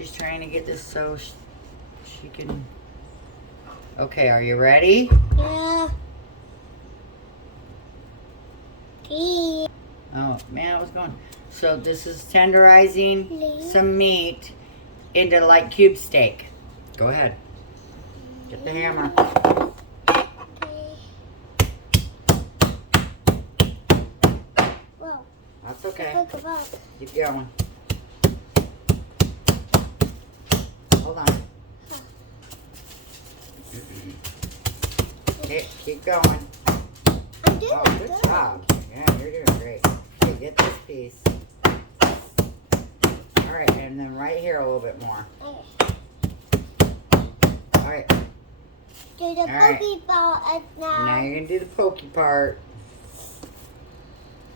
She's trying to get this so she can... Okay, are you ready? Yeah. Oh, man, I was going. So this is tenderizing some meat into like cube steak. Go ahead. Get the hammer. Whoa. That's okay. Keep going. Hold on. Okay, keep going. I'm doing good job. Yeah, you're doing great. Okay, get this piece. All right, and then right here a little bit more. All right. Do the pokey part now. Now you're going to do the pokey part.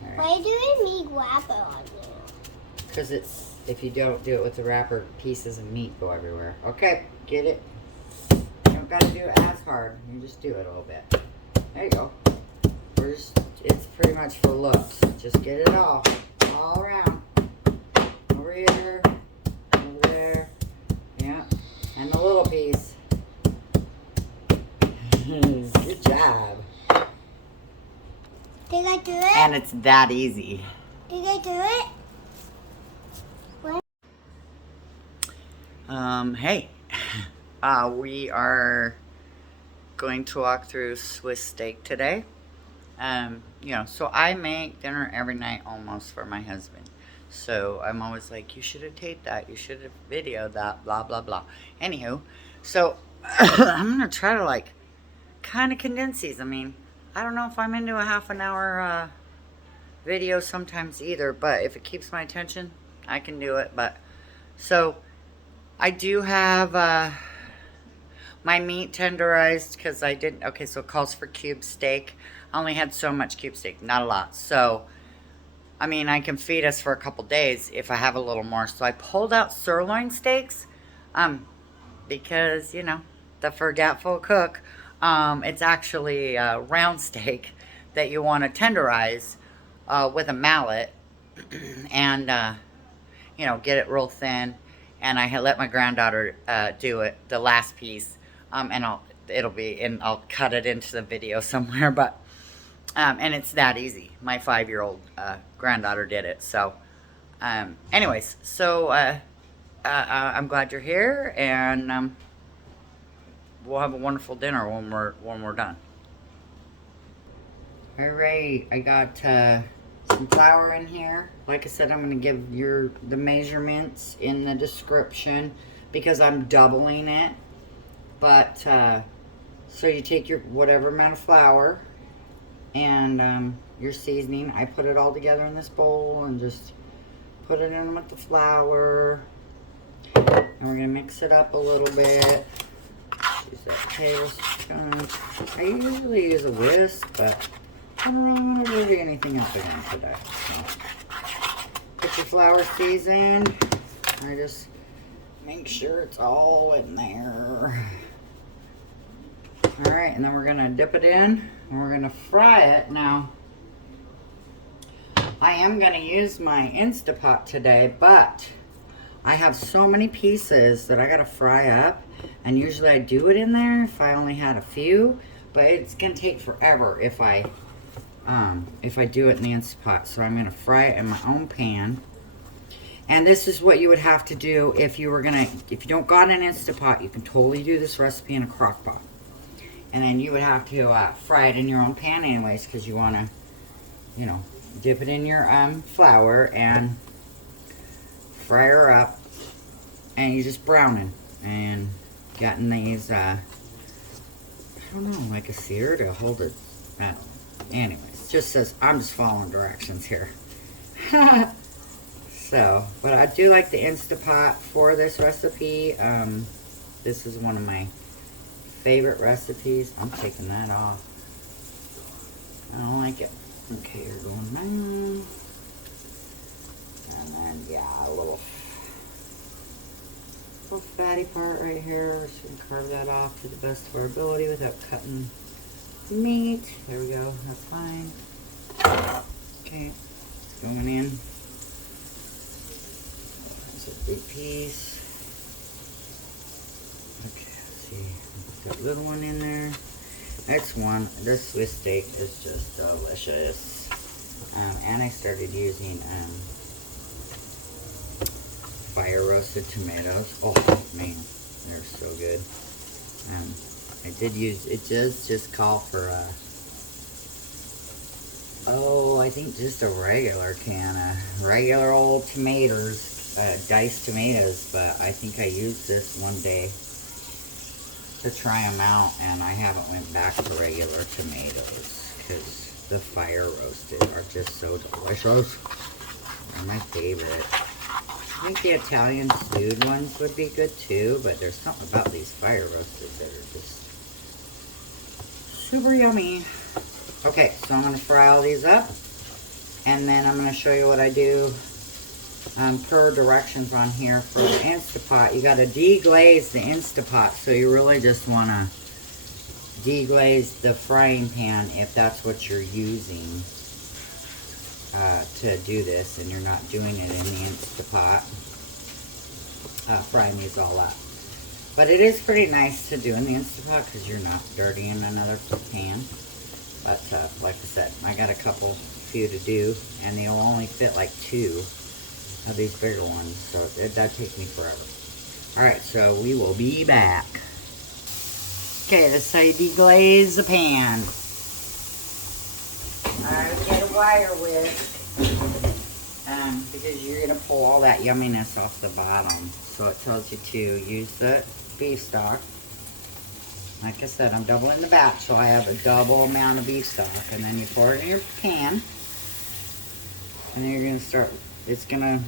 Right. Why do we need wrapper on there? Because it's, if you don't do it with the wrapper, pieces of meat go everywhere. Okay, get it. You don't got to do it as hard. You just do it a little bit. There you go. It's pretty much for looks. Just get it all around. Over here, over there. Yeah, and the little piece. Good job. Did I do it? And it's that easy. Did I do it? What? Hey. We are going to walk through Swiss steak today. You know, so I make dinner every night almost for my husband. So I'm always like, you should have taped that. You should have videoed that, blah, blah, blah. Anywho, so I'm going to try to like kind of condense these. I mean, I don't know if I'm into a half an hour video sometimes either, but if it keeps my attention, I can do it. But so I do have my meat tenderized because I didn't. Okay, so it calls for cube steak. I only had so much cube steak, not a lot. So, I mean, I can feed us for a couple days if I have a little more. So I pulled out sirloin steaks, because, you know, the forgetful cook, it's actually a round steak that you want to tenderize with a mallet and, you know, get it real thin. And I had let my granddaughter do it, the last piece, and I'll cut it into the video somewhere, but. And it's that easy. My 5-year-old granddaughter did it. So, anyways, so I'm glad you're here, and we'll have a wonderful dinner when we're done. All right, I got some flour in here. Like I said, I'm going to give the measurements in the description because I'm doubling it. But so you take your whatever amount of flour. And your seasoning. I put it all together in this bowl and just put it in with the flour. And we're going to mix it up a little bit. Use that tablespoon. I usually use a whisk, but I don't really want to dirty anything up again today. So, put your flour seasoned. I just make sure it's all in there. Alright, and then we're going to dip it in, and we're going to fry it. Now, I am going to use my Instapot today, but I have so many pieces that I got to fry up, and usually I do it in there if I only had a few, but it's going to take forever if I do it in the Instapot. So I'm going to fry it in my own pan. And this is what you would have to do if you don't got an Instapot. You can totally do this recipe in a crock pot. And then you would have to fry it in your own pan anyways, because you want to, you know, dip it in your flour and fry her up. And you're just browning. And getting these, I don't know, like a sear to hold it. Anyways, just says, I'm just following directions here. So, but I do like the Instapot for this recipe. This is one of my favorite recipes. I'm taking that off. I don't like it. Okay, you're going down. And then, yeah, a little fatty part right here. We're just going to carve that off to the best of our ability without cutting the meat. There we go. That's fine. Okay, it's going in. That's a big piece. Okay, put that little one in there. Next one, this Swiss steak is just delicious. And I started using fire roasted tomatoes. Oh man, they're so good. I did use, it does just call for I think just a regular can of regular old tomatoes, diced tomatoes, but I think I used this one day to try them out, and I haven't went back to regular tomatoes because the fire roasted are just so delicious. They're my favorite. I think the Italian stewed ones would be good too, but there's something about these fire roasted that are just super yummy. Okay, so I'm going to fry all these up, and then I'm going to show you what I do per directions on here for the Instapot. You got to deglaze the Instapot, so you really just want to deglaze the frying pan if that's what you're using to do this, and you're not doing it in the Instapot, frying these all up. But it is pretty nice to do in the Instapot because you're not dirtying another pan. But like I said, I got a few to do, and they'll only fit like 2 of these bigger ones, so that takes me forever. Alright, so we will be back. Okay, this is how you deglaze the pan. Alright, get a wire whisk, because you're going to pull all that yumminess off the bottom. So it tells you to use the beef stock. Like I said, I'm doubling the batch, so I have a double amount of beef stock. And then you pour it in your pan. And then you're going to start, I'm going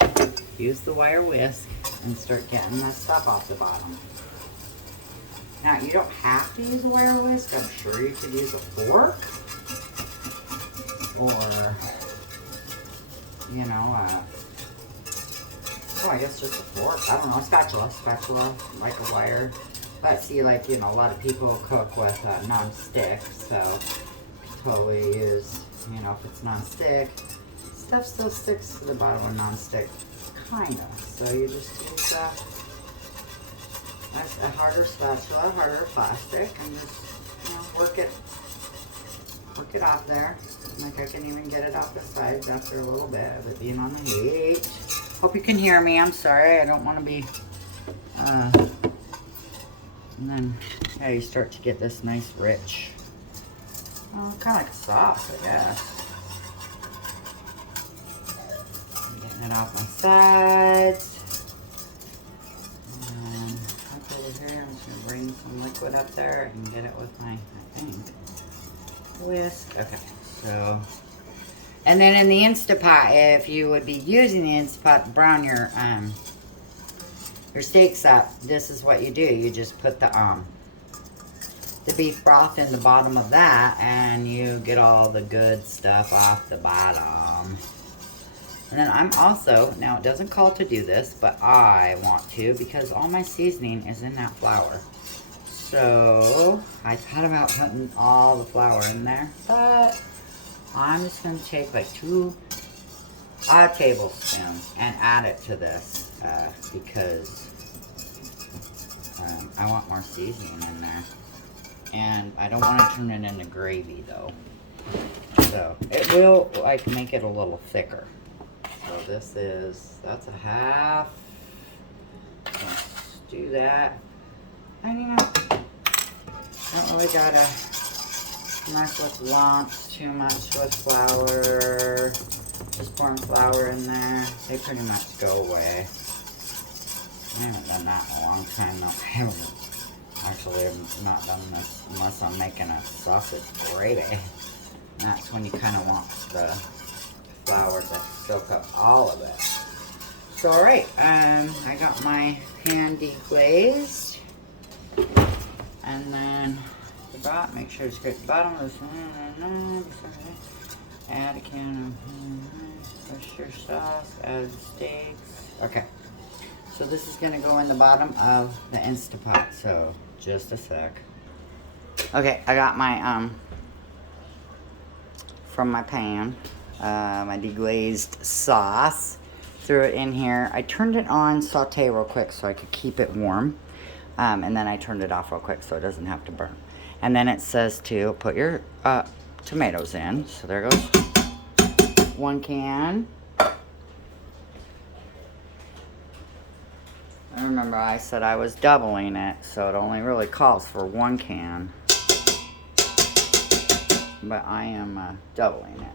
to use the wire whisk and start getting that stuff off the bottom. Now, you don't have to use a wire whisk. I'm sure you could use a fork. Or, you know, I guess just a fork. I don't know, spatula, like a wire. But see, like, you know, a lot of people cook with non-stick, so you could totally use, you know, if it's non-stick, stuff still sticks to the bottom of non-stick, kind of. So you just use a harder spatula, harder plastic, and just, you know, work it off there. Like I can even get it off the sides after a little bit of it being on the heat. Hope you can hear me. I'm sorry. I don't want to be... and then, yeah, you start to get this nice, rich... kind of like a sauce, I guess. I'm getting it off my sides. And up over here, I'm just going to bring some liquid up there and get it with my, I think, whisk. Okay, so... And then in the Instapot, if you would be using the Instapot to brown your steaks up, this is what you do. You just put the beef broth in the bottom of that, and you get all the good stuff off the bottom. And then I'm also, now it doesn't call to do this, but I want to because all my seasoning is in that flour. So I thought about putting all the flour in there, but I'm just going to take like 2 tablespoons and add it to this because I want more seasoning in there. And I don't want to turn it into gravy though. So it will like make it a little thicker. So that's a half. Let's do that. And you know, don't really gotta mess with lumps too much with flour. Just pouring flour in there. They pretty much go away. I haven't done that in a long time though. I haven't actually not done this unless I'm making a sausage gravy. And that's when you kind of want the flour to soak up all of it. So alright, I got my pan deglazed. And then the bottom, make sure it's at the bottom of this. Add a can of Worcestershire sauce, add steaks. Okay, so this is gonna go in the bottom of the Instapot, so just a sec. Okay, I got my, from my pan, my deglazed sauce. Threw it in here. I turned it on Sauté real quick so I could keep it warm. And then I turned it off real quick so it doesn't have to burn. And then it says to put your tomatoes in. So there goes 1 can. I remember I said I was doubling it, so it only really calls for 1 can. But I am doubling it.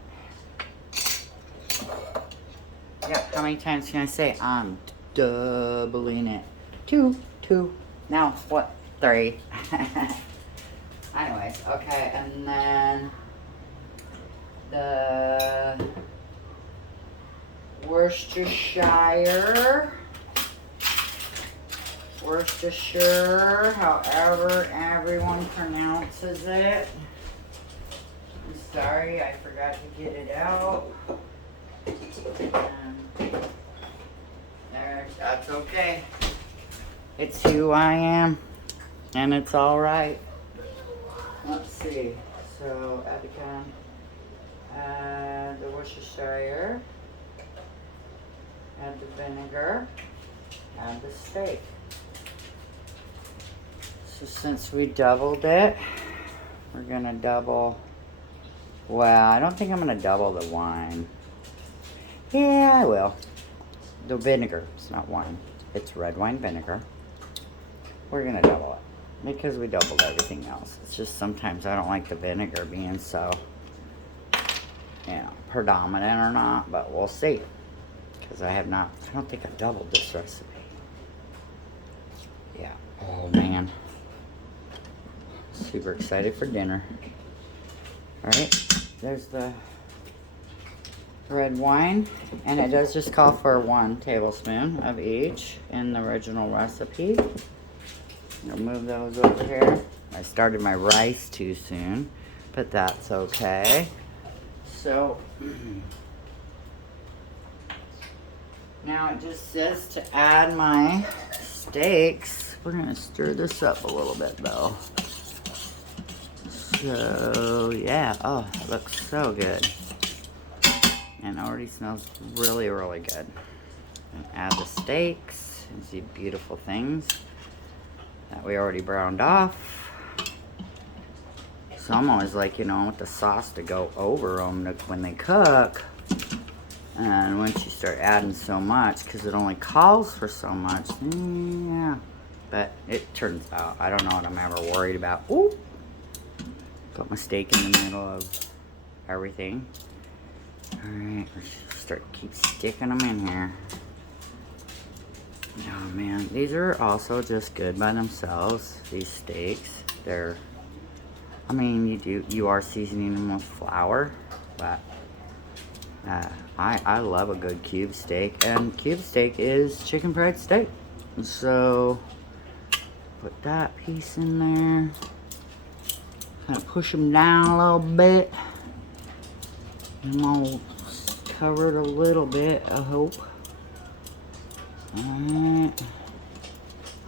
Yeah, how many times can I say I'm doubling it? 2. Now, what? 3. Anyways, okay, and then the Worcestershire, however everyone pronounces it. I'm sorry, I forgot to get it out. There, that's okay. It's who I am, and it's all right. Let's see. So add the can, add the Worcestershire, add the vinegar, add the steak. So since we doubled it, we're gonna double. Well, I don't think I'm gonna double the wine. Yeah, I will. The vinegar. It's not wine. It's red wine vinegar. We're gonna double it because we doubled everything else. It's just sometimes I don't like the vinegar being so, predominant or not, but we'll see. Because I don't think I've doubled this recipe. Yeah. Oh man. Super excited for dinner. Alright, there's the red wine, and it does just call for 1 tablespoon of each in the original recipe. I'll move those over here. I started my rice too soon, but that's okay. So, now it just says to add my steaks. We're going to stir this up a little bit though. So, yeah. Oh, it looks so good. And already smells really, really good. And add the steaks. And see beautiful things that we already browned off. So I'm always like, I want the sauce to go over them when they cook. And once you start adding so much, because it only calls for so much, yeah. But it turns out, I don't know what I'm ever worried about. Ooh! Got my steak in the middle of everything. Alright, let's keep sticking them in here. Oh man, these are also just good by themselves, these steaks. You are seasoning them with flour, but I love a good cube steak, and cube steak is chicken fried steak. So, put that piece in there. Kind of push them down a little bit. I'm all covered a little bit, I hope. Alright.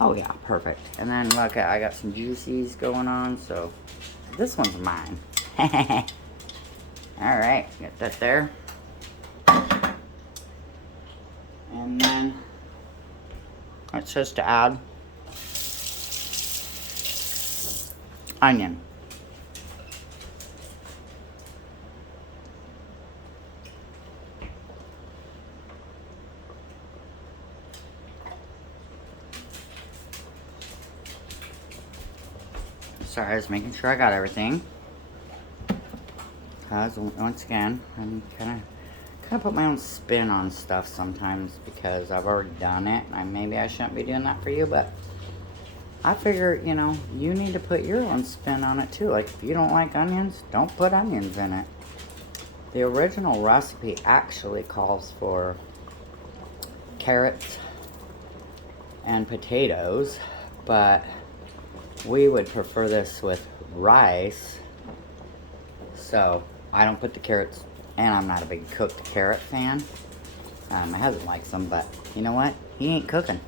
Oh yeah, perfect. And then look, I got some juices going on, so this one's mine. Alright, get that there. And then it says to add onion. Sorry, I was making sure I got everything. Because once again, I'm kind of put my own spin on stuff sometimes because I've already done it. And maybe I shouldn't be doing that for you, but I figure, you need to put your own spin on it too. Like if you don't like onions, don't put onions in it. The original recipe actually calls for carrots and potatoes, but we would prefer this with rice, so I don't put the carrots, and I'm not a big cooked carrot fan. My husband likes them, but you know what? He ain't cooking.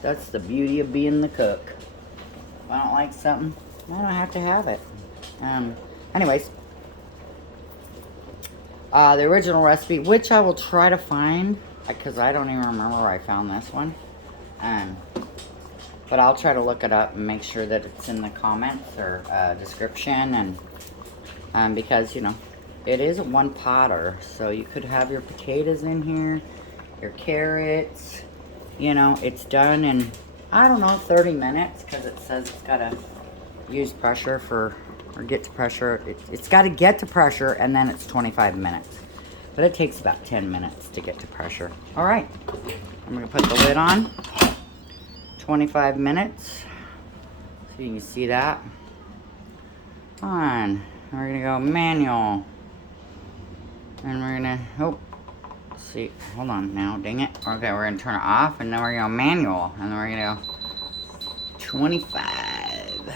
That's the beauty of being the cook. If I don't like something, I don't have to have it. Anyways, the original recipe, which I will try to find, because I don't even remember where I found this one. But I'll try to look it up and make sure that it's in the comments or description. And because, you know, it is a one potter. So you could have your potatoes in here, your carrots. You know, it's done in, I don't know, 30 minutes. Because it says it's got to use pressure for, or get to pressure. It's got to get to pressure, and then it's 25 minutes. But it takes about 10 minutes to get to pressure. All right. I'm going to put the lid on. 25 minutes. So you can see that. On. We're going to go manual. And we're going to, oh, see, hold on now, dang it. Okay, we're going to turn it off, and then we're going to go manual. And then we're going to go 25.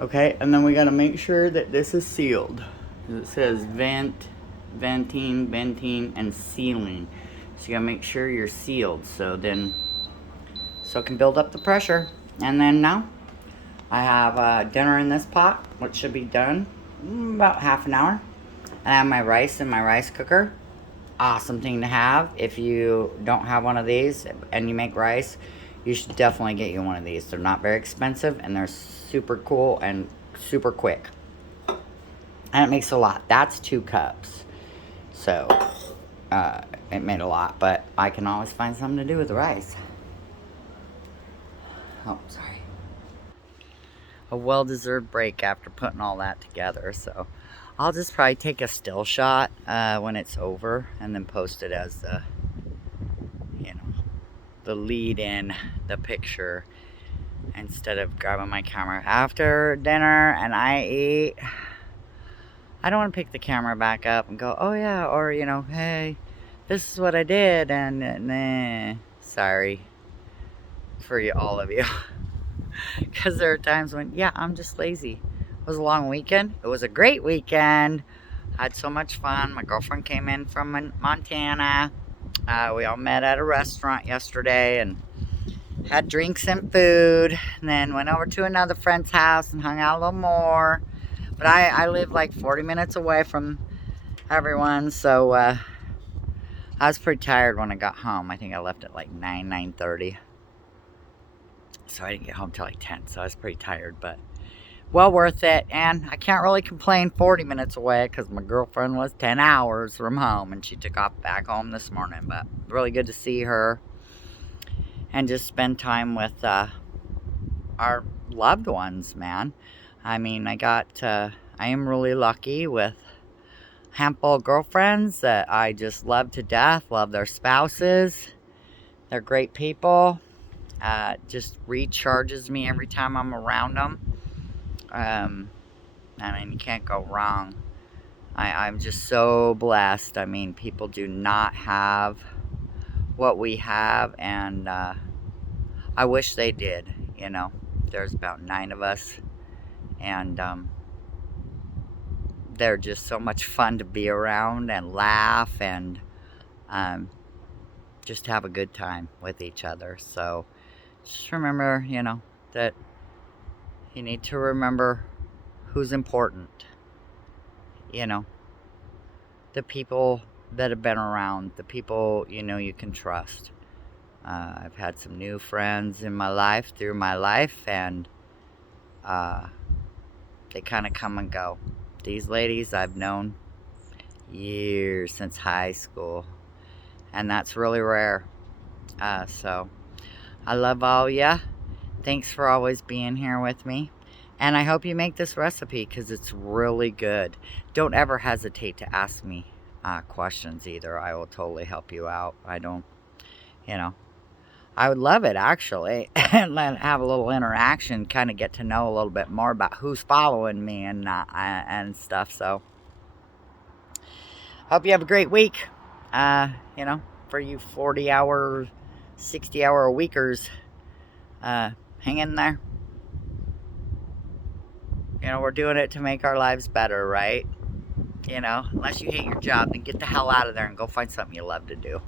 Okay, and then we got to make sure that this is sealed. It says venting, and sealing. So you got to make sure you're sealed, so it can build up the pressure. And then now I have dinner in this pot, which should be done in about half an hour. And I have my rice in my rice cooker. Awesome thing to have. If you don't have one of these and you make rice, you should definitely get you one of these. They're not very expensive, and they're super cool and super quick. And it makes a lot. That's 2 cups. So, it made a lot, but I can always find something to do with the rice. Oh, sorry. A well-deserved break after putting all that together. So, I'll just probably take a still shot when it's over, and then post it as the, you know, the lead in the picture, instead of grabbing my camera after dinner and I eat. I don't want to pick the camera back up and go, oh yeah, or, you know, hey, this is what I did, and nah, sorry for you, all of you. Because there are times when, yeah, I'm just lazy. It was a long weekend. It was a great weekend. I had so much fun. My girlfriend came in from Montana. We all met at a restaurant yesterday and had drinks and food. And then went over to another friend's house and hung out a little more. But I live like 40 minutes away from everyone, so I was pretty tired when I got home. I think I left at like 9:30. So I didn't get home till like 10, so I was pretty tired, but well worth it. And I can't really complain 40 minutes away, because my girlfriend was 10 hours from home, and she took off back home this morning. But really good to see her and just spend time with our loved ones, man. I mean, I am really lucky with a handful of girlfriends that I just love to death, love their spouses. They're great people. Just recharges me every time I'm around them. I mean, you can't go wrong. I'm just so blessed. I mean, people do not have what we have, and I wish they did, you know. There's about 9 of us. And they're just so much fun to be around and laugh and just have a good time with each other. So just remember, you know, that you need to remember who's important. You know, the people that have been around, the people, you know, you can trust. I've had some new friends in my life, through my life, and they kind of come and go. These ladies I've known years, since high school, and that's really rare. So I love all ya. Thanks for always being here with me, and I hope you make this recipe, because it's really good. Don't ever hesitate to ask me questions either. I will totally help you out. I don't, you know, I would love it, actually, and have a little interaction, kind of get to know a little bit more about who's following me and stuff. So, hope you have a great week. You know, for you 40-hour, 60-hour weekers, hang in there. You know, we're doing it to make our lives better, right? You know, unless you hate your job, then get the hell out of there and go find something you love to do.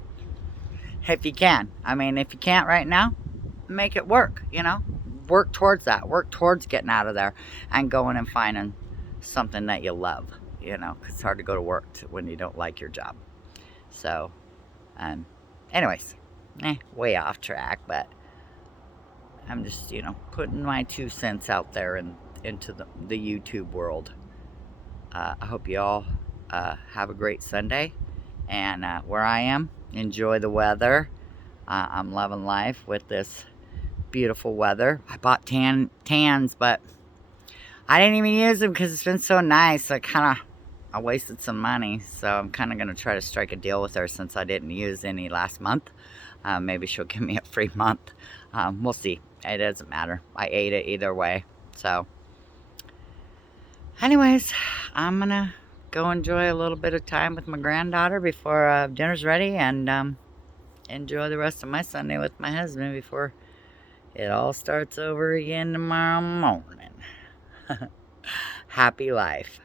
If you can. I mean, if you can't right now, make it work, you know. Work towards that. Work towards getting out of there and going and finding something that you love, you know, because it's hard to go to work when you don't like your job. So, anyways, way off track, but I'm just, putting my 2 cents out there into the YouTube world. I hope you all have a great Sunday. And where I am, enjoy the weather. I'm loving life with this beautiful weather. I bought tans, but I didn't even use them because it's been so nice. I wasted some money, so I'm kind of going to try to strike a deal with her since I didn't use any last month. Maybe she'll give me a free month. We'll see. It doesn't matter. I ate it either way. So, anyways, I'm going to go enjoy a little bit of time with my granddaughter before dinner's ready, and enjoy the rest of my Sunday with my husband before it all starts over again tomorrow morning. Happy life.